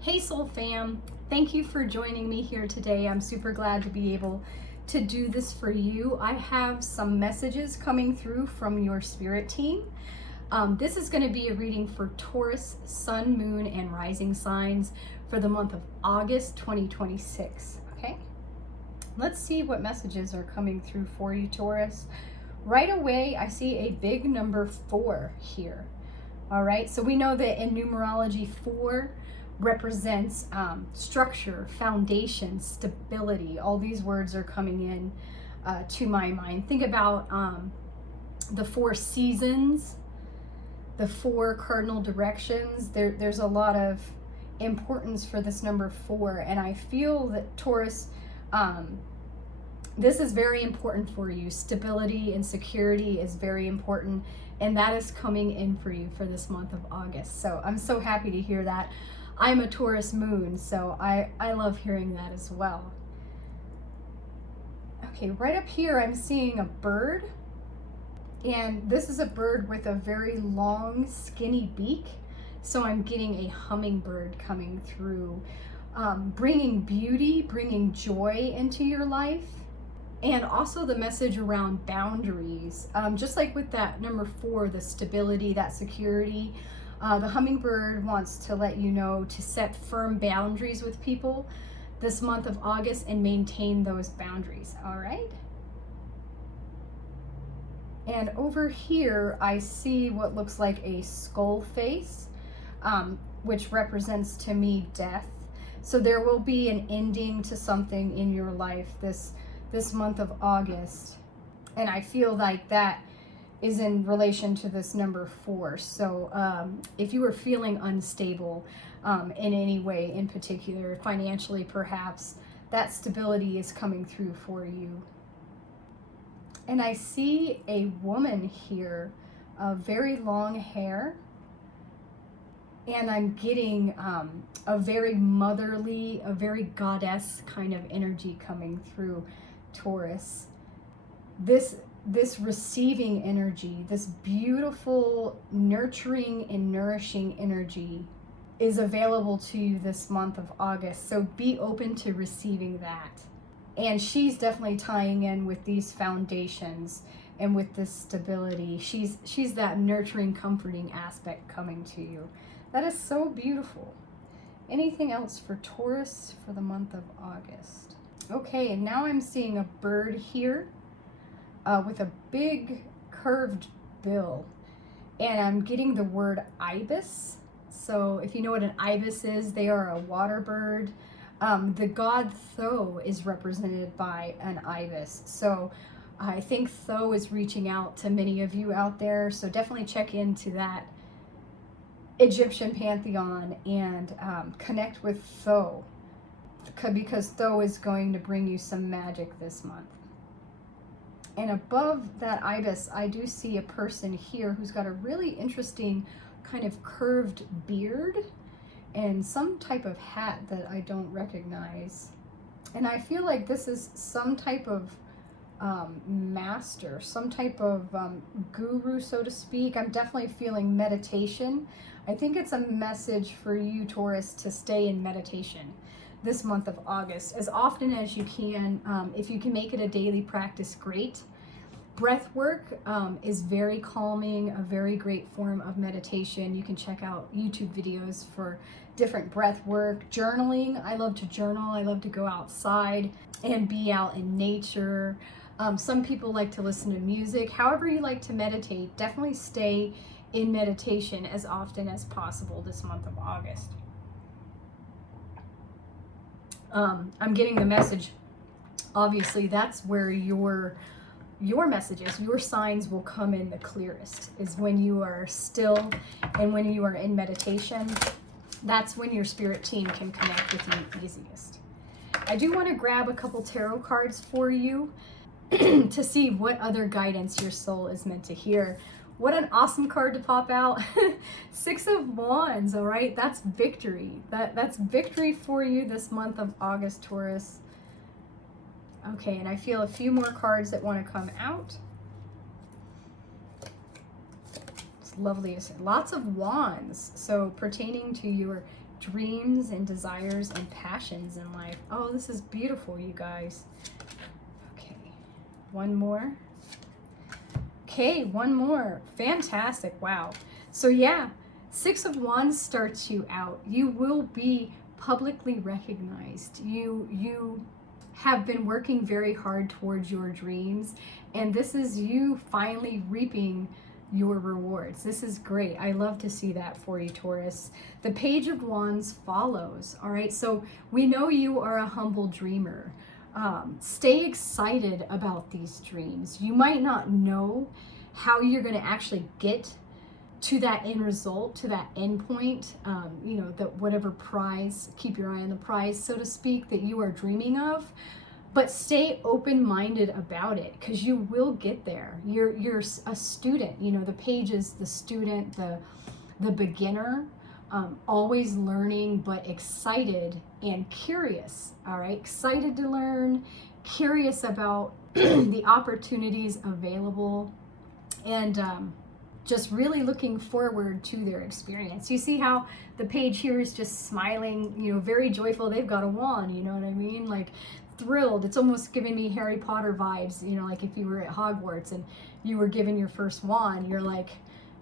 Hey Soul Fam, thank you for joining me here today. I'm super glad to be able to do this for you. I have some messages coming through from your spirit team. This is going to be a reading for Taurus, Sun, Moon, and Rising signs for the month of August 2026. Okay, let's see what messages are coming through for you, Taurus. Right away, I see a big number 4 here. All right, so we know that in numerology 4 represents structure, foundation, stability. All these words are coming in to my mind. Think about the 4 seasons, the 4 cardinal directions. There's a lot of importance for this number 4, and I feel that Taurus, this is very important for you. Stability and security is very important, and that is coming in for you for this month of August. So I'm so happy to hear that. I'm a Taurus moon, so I love hearing that as well. Okay, right up here I'm seeing a bird, and this is a bird with a very long, skinny beak. So I'm getting a hummingbird coming through, bringing beauty, bringing joy into your life. And also the message around boundaries, just like with that number 4, the stability, that security. The hummingbird wants to let you know to set firm boundaries with people this month of August and maintain those boundaries. All right. And over here, I see what looks like a skull face, which represents to me death. So there will be an ending to something in your life this month of August. And I feel like that is in relation to this number 4. So if you were feeling unstable in any way in particular, financially perhaps, that stability is coming through for you. And I see a woman here, very long hair, and I'm getting a very motherly, a very goddess kind of energy coming through Taurus. This receiving energy, this beautiful, nurturing and nourishing energy is available to you this month of August. So be open to receiving that. And she's definitely tying in with these foundations and with this stability. She's that nurturing, comforting aspect coming to you. That is so beautiful. Anything else for Taurus for the month of August? Okay, and now I'm seeing a bird here with a big curved bill, and I'm getting the word ibis. So if you know what an ibis is, they are a water bird. The god Thoth is represented by an ibis. So I think Thoth is reaching out to many of you out there. So definitely check into that Egyptian pantheon and connect with Thoth, because Thoth is going to bring you some magic this month. And above that ibis, I do see a person here who's got a really interesting kind of curved beard and some type of hat that I don't recognize. And I feel like this is some type of master, some type of guru, so to speak. I'm definitely feeling meditation. I think it's a message for you, Taurus, to stay in meditation this month of August as often as you can. If you can make it a daily practice, great. Breath work is very calming, a very great form of meditation. You can check out YouTube videos for different breath work. Journaling, I love to journal. I love to go outside and be out in nature. Some people like to listen to music. However you like to meditate, definitely stay in meditation as often as possible this month of August. I'm getting the message. Obviously, that's where your messages, your signs will come in the clearest, is when you are still and when you are in meditation. That's when your spirit team can connect with you easiest. I do want to grab a couple tarot cards for you to see what other guidance your soul is meant to hear. What an awesome card to pop out. 6 of Wands, all right? That's victory. That's victory for you this month of August, Taurus. Okay, and I feel a few more cards that want to come out. It's lovely. Lots of wands. So pertaining to your dreams and desires and passions in life. Oh, this is beautiful, you guys. Okay, one more. Okay, one more. Fantastic. Wow. So yeah, Six of Wands starts you out. You will be publicly recognized. You have been working very hard towards your dreams, and this is you finally reaping your rewards. This is great. I love to see that for you, Taurus. The Page of Wands follows. All right, so we know you are a humble dreamer. Stay excited about these dreams. You might not know how you're going to actually get to that end result, to that end point, you know, that whatever prize, keep your eye on the prize, so to speak, that you are dreaming of. But stay open-minded about it, because you will get there. You're a student. You know, the page is the student, the beginner, always learning, but excited and curious. All right, excited to learn, curious about the opportunities available, and just really looking forward to their experience. You see how the page here is just smiling, you know, very joyful. They've got a wand, you know what I mean? Like thrilled. It's almost giving me Harry Potter vibes, you know, like if you were at Hogwarts and you were given your first wand, you're like,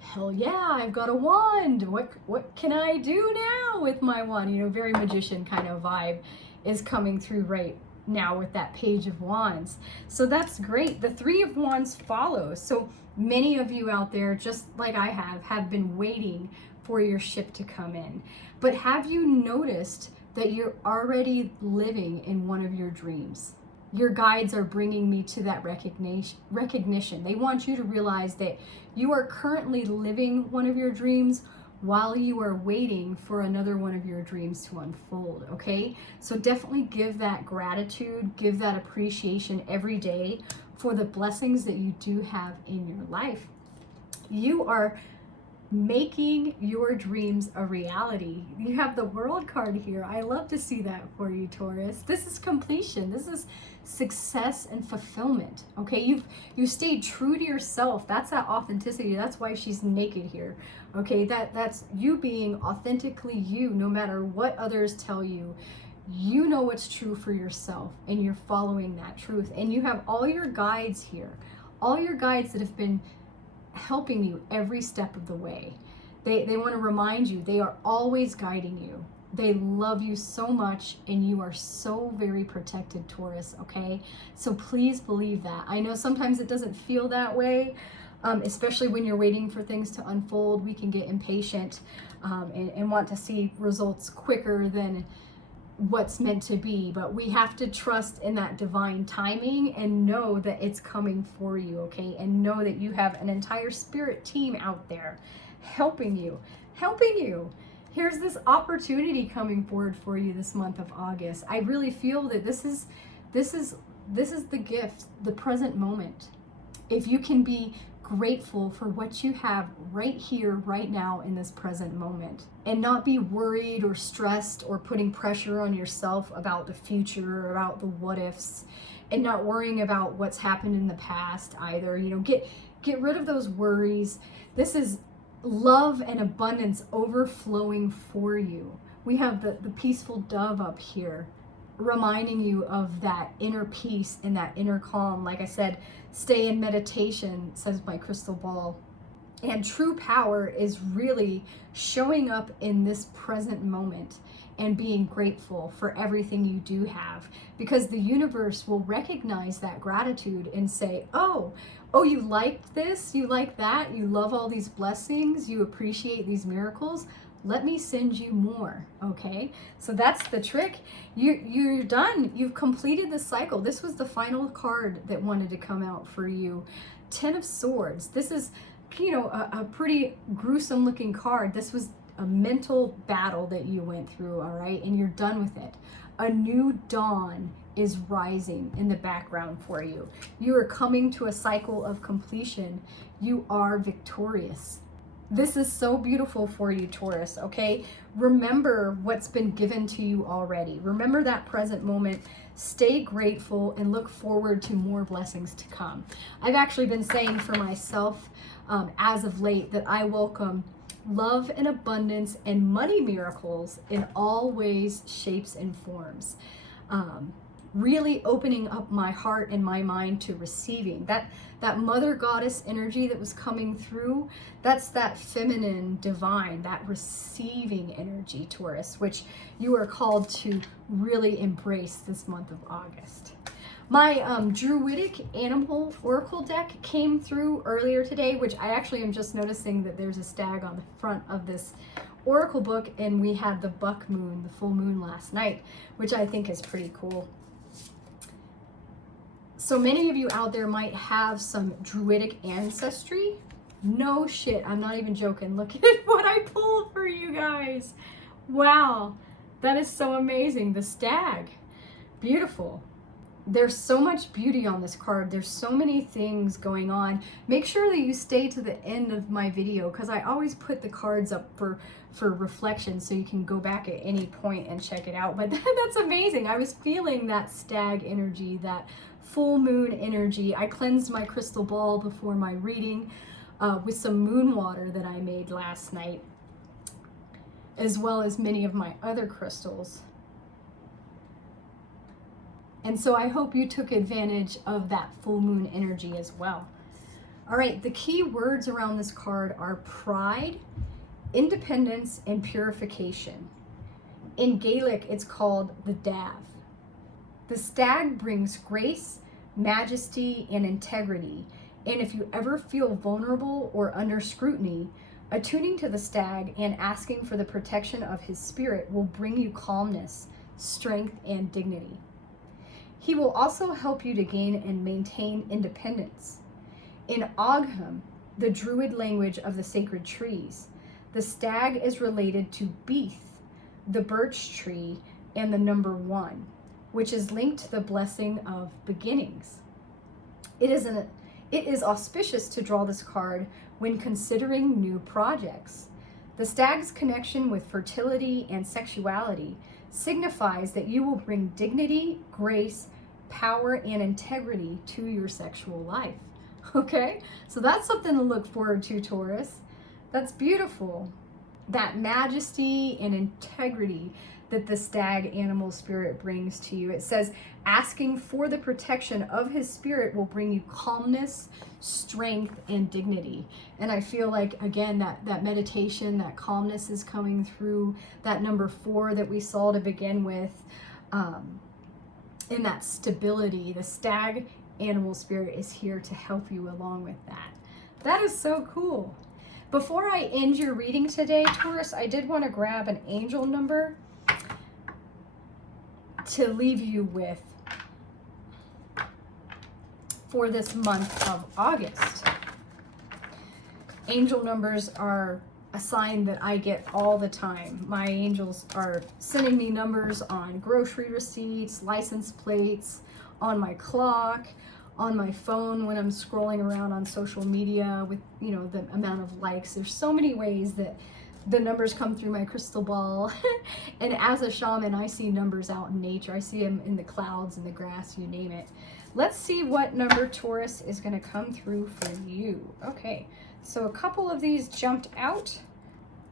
hell yeah, I've got a wand. What can I do now with my wand? You know, very magician kind of vibe is coming through right now with that Page of Wands. So that's great. The Three of Wands follows. So many of you out there, just like I have been waiting for your ship to come in. But have you noticed that you're already living in one of your dreams? Your guides are bringing me to that recognition. They want you to realize that you are currently living one of your dreams while you are waiting for another one of your dreams to unfold, okay? So definitely give that gratitude, give that appreciation every day for the blessings that you do have in your life. You are making your dreams a reality. You have the World card here. I love to see that for you, Taurus. This is completion. This is success and fulfillment. Okay, you stayed true to yourself. That's that authenticity. That's why she's naked here. Okay, that's you being authentically you, no matter what others tell you. You know what's true for yourself, and you're following that truth. And you have all your guides here, all your guides that have been helping you every step of the way. They want to remind you they are always guiding you. They love you so much, and you are so very protected, Taurus, okay? So please believe that. I know sometimes it doesn't feel that way, especially when you're waiting for things to unfold. We can get impatient and want to see results quicker than what's meant to be, but we have to trust in that divine timing and know that it's coming for you, okay? And know that you have an entire spirit team out there helping you. Here's this opportunity coming forward for you this month of August. I really feel that this is the gift, the present moment. If you can be grateful for what you have right here, right now, in this present moment, and not be worried or stressed or putting pressure on yourself about the future or about the what ifs, and not worrying about what's happened in the past either. You know, get rid of those worries. This is love and abundance overflowing for you. We have the peaceful dove up here, reminding you of that inner peace and that inner calm. Like I said, stay in meditation, says my crystal ball. And true power is really showing up in this present moment and being grateful for everything you do have, because the universe will recognize that gratitude and say, oh, you liked this, you like that, you love all these blessings, you appreciate these miracles. Let me send you more, okay? So that's the trick. You're done. You've completed the cycle. This was the final card that wanted to come out for you. Ten of Swords. This is, you know, a pretty gruesome looking card. This was a mental battle that you went through, all right? And you're done with it. A new dawn is rising in the background for you. You are coming to a cycle of completion. You are victorious. This is so beautiful for you, Taurus, okay? Remember what's been given to you already. Remember that present moment. Stay grateful and look forward to more blessings to come. I've actually been saying for myself as of late that I welcome love and abundance and money miracles in all ways, shapes, and forms. Really opening up my heart and my mind to receiving that mother goddess energy that was coming through. That's that feminine divine, that receiving energy, Taurus, which you are called to really embrace this month of August. My Druidic Animal Oracle deck came through earlier today, which I actually am just noticing that there's a stag on the front of this Oracle book, and we had the buck moon, the full moon last night, which I think is pretty cool. So many of you out there might have some Druidic ancestry. No shit, I'm not even joking. Look at what I pulled for you guys. Wow, that is so amazing. The stag, beautiful. There's so much beauty on this card. There's so many things going on. Make sure that you stay to the end of my video, because I always put the cards up for reflection so you can go back at any point and check it out. But that's amazing. I was feeling that stag energy, that full moon energy. I cleansed my crystal ball before my reading with some moon water that I made last night, as well as many of my other crystals. And so I hope you took advantage of that full moon energy as well. All right, the key words around this card are pride, independence, and purification. In Gaelic, it's called the Dav. The stag brings grace, majesty, and integrity. And if you ever feel vulnerable or under scrutiny, attuning to the stag and asking for the protection of his spirit will bring you calmness, strength, and dignity. He will also help you to gain and maintain independence. In Ogham, the Druid language of the sacred trees, the stag is related to Beith, the birch tree, and the number 1, which is linked to the blessing of beginnings. It is auspicious to draw this card when considering new projects. The stag's connection with fertility and sexuality signifies that you will bring dignity, grace, power, and integrity to your sexual life. Okay, so that's something to look forward to, Taurus. That's beautiful. That majesty and integrity that the stag animal spirit brings to you. It says asking for the protection of his spirit will bring you calmness, strength, and dignity. And I feel like, again, that meditation, that calmness is coming through. That number 4 that we saw to begin with, in that stability. The stag animal spirit is here to help you along with that. That is so cool. Before I end your reading today, Taurus, I did want to grab an angel number to leave you with for this month of August. Angel numbers are a sign that I get all the time. My angels are sending me numbers on grocery receipts, license plates, on my clock, on my phone when I'm scrolling around on social media with, you know, the amount of likes. There's so many ways that the numbers come through my crystal ball. And as a shaman, I see numbers out in nature. I see them in the clouds, in the grass, you name it. Let's see what number, Taurus, is going to come through for you. Okay, so a couple of these jumped out.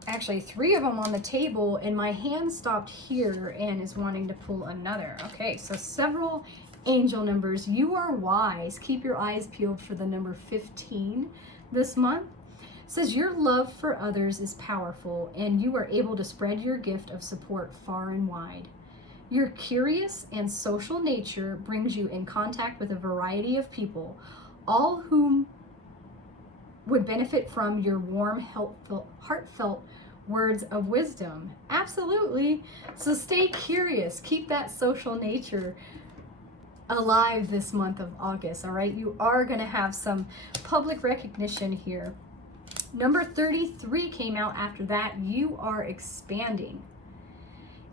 Actually, 3 of them on the table, and my hand stopped here and is wanting to pull another. Okay, so several angel numbers. You are wise. Keep your eyes peeled for the number 15 this month. It says your love for others is powerful, and you are able to spread your gift of support far and wide. Your curious and social nature brings you in contact with a variety of people, all whom would benefit from your warm, heartfelt words of wisdom. Absolutely. So stay curious. Keep that social nature alive this month of August, all right? You are going to have some public recognition here. Number 33 came out after that. You are expanding.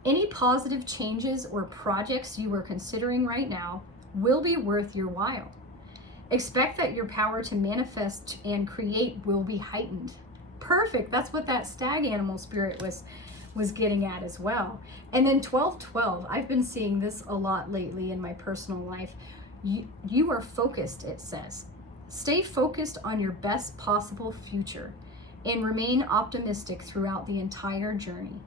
Any positive changes or projects you are considering right now will be worth your while. Expect that your power to manifest and create will be heightened. Perfect. That's what that stag animal spirit was getting at as well. And then 1212, I've been seeing this a lot lately in my personal life. You are focused, it says. Stay focused on your best possible future. and remain optimistic throughout the entire journey.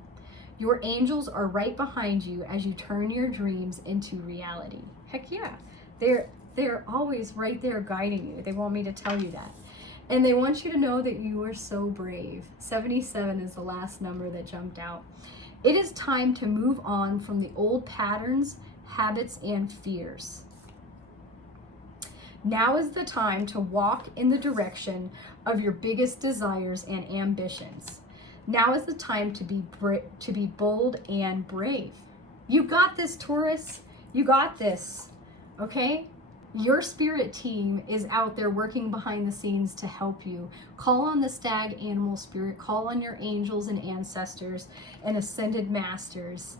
Your angels are right behind you as you turn your dreams into reality. Heck yeah, they're always right there guiding you. They want me to tell you that. And they want you to know that you are so brave. 77 is the last number that jumped out. It is time to move on from the old patterns, habits, and fears. Now is the time to walk in the direction of your biggest desires and ambitions. Now is the time to be bold and brave. You got this, Taurus. You got this, okay? Your spirit team is out there working behind the scenes to help you. Call on the stag animal spirit, call on your angels and ancestors and ascended masters.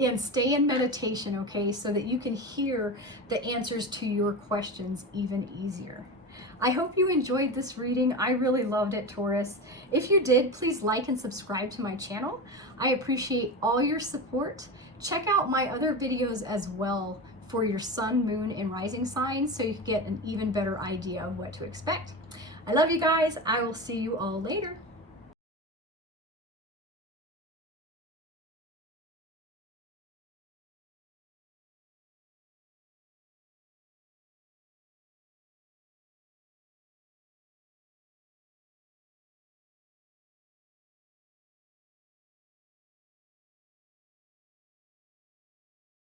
And stay in meditation, okay, so that you can hear the answers to your questions even easier. I hope you enjoyed this reading. I really loved it, Taurus. If you did, please like and subscribe to my channel. I appreciate all your support. Check out my other videos as well for your sun, moon, and rising signs so you can get an even better idea of what to expect. I love you guys. I will see you all later.